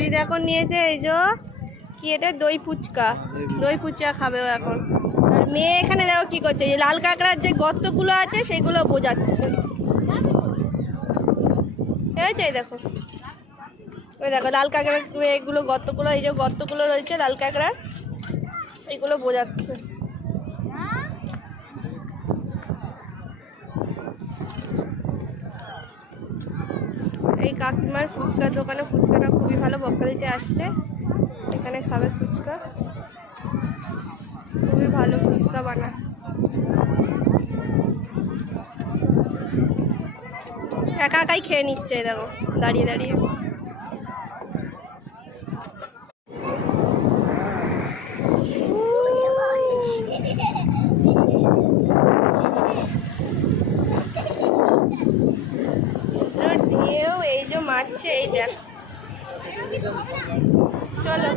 ঝুড়ি দেখো নিয়েছে এই যে কি এটা দই ফুচকা খাবে ও এখন। আর মেয়ে এখানে দেখো কি করছে, এই লাল কাঁকড়ার যে গর্তগুলো আছে সেগুলো বোঝাচ্ছে। এই দেখো, ওই দেখো লাল কাঁকড়ার এগুলো গর্তগুলো, এই যে গর্তগুলো রয়েছে লাল কাঁকড়ার, এগুলো বোঝাচ্ছে। এই কাকিমার ফুচকার দোকানে ফুচকাটা খুবই ভালো, বকখালিতে আসলে এখানে খাবে ফুচকা, খুবই ভালো ফুচকা বানায়। একা একাই খেয়ে নিচ্ছে দেখো দাঁড়িয়ে দাঁড়িয়ে। ঢেউ এই যে মারছে, এই দেখ। চলো।